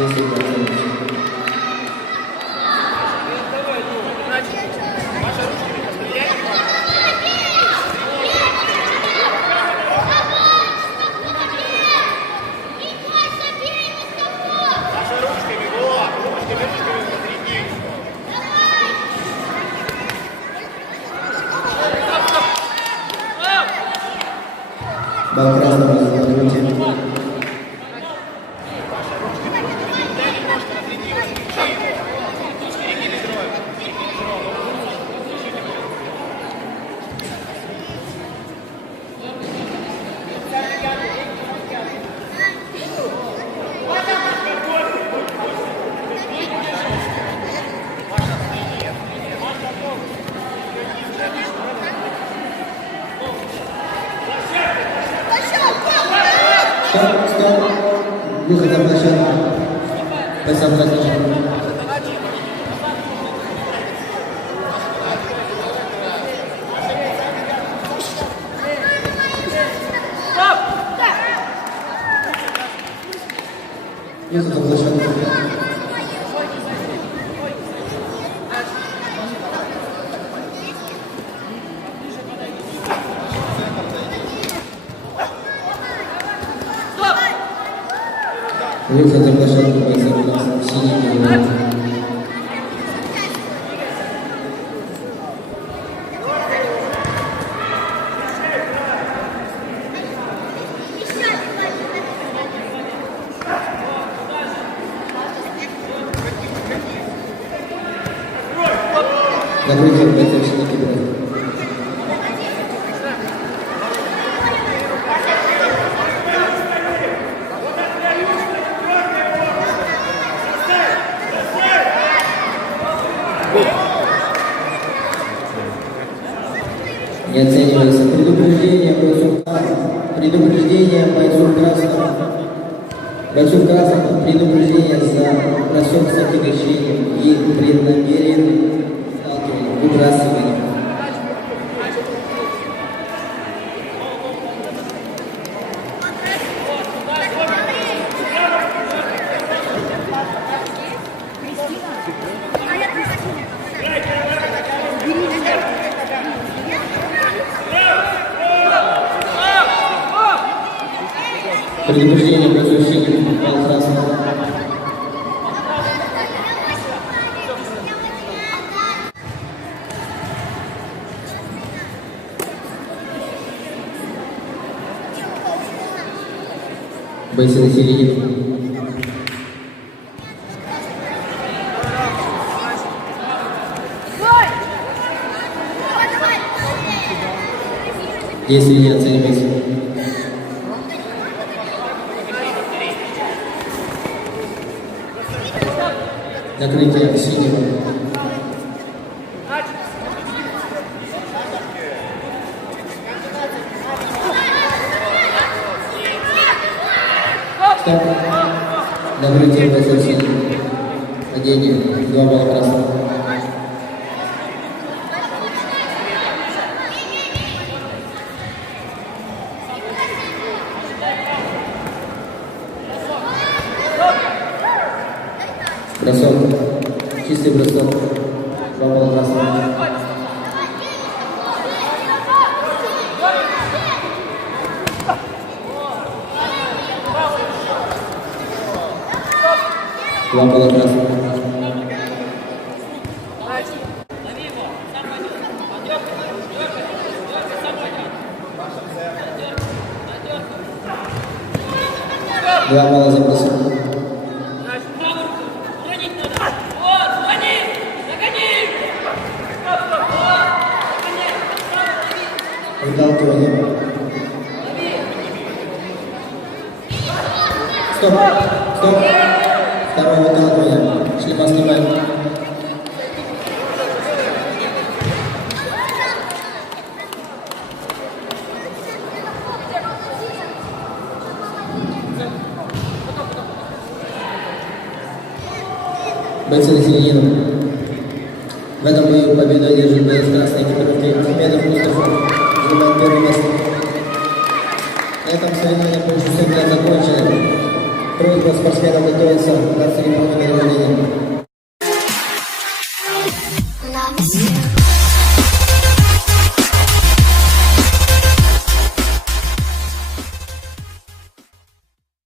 Если вы оцените. Бал красного за подруги. Стоп. Выход на площадку. Спасибо за отлично. Выход на площадку. Выход на площадку бойца синий белый. Закрытие бойца синий белый. Не оценивается предупреждение бойцу красного. Бойцу красного предупреждение за бросок с отягощением и преднамеренным сталкиванием, выбрасыванием. Предупреждение бойцу синему, бал красного. Бойцы на середине. Если не оценивается. Закрытие синего. Стоп. Закрытие бойцов синего. Падение. 2 балла красного. Бросок. Чистый бросок. 2 балла красного. Два балла красного. Два балла за бросок. Выталкивание. Стоп. Стоп. Второе выталкивание. Шлема снимаем. Бойцы на середину. В этом бою победу одержит боец красной экипировки Ахмедов Мустафа. Занимает первое место. На этом соревнования по 60 закончены. Просьба спортсменам готовиться к церемонии награждения. Love is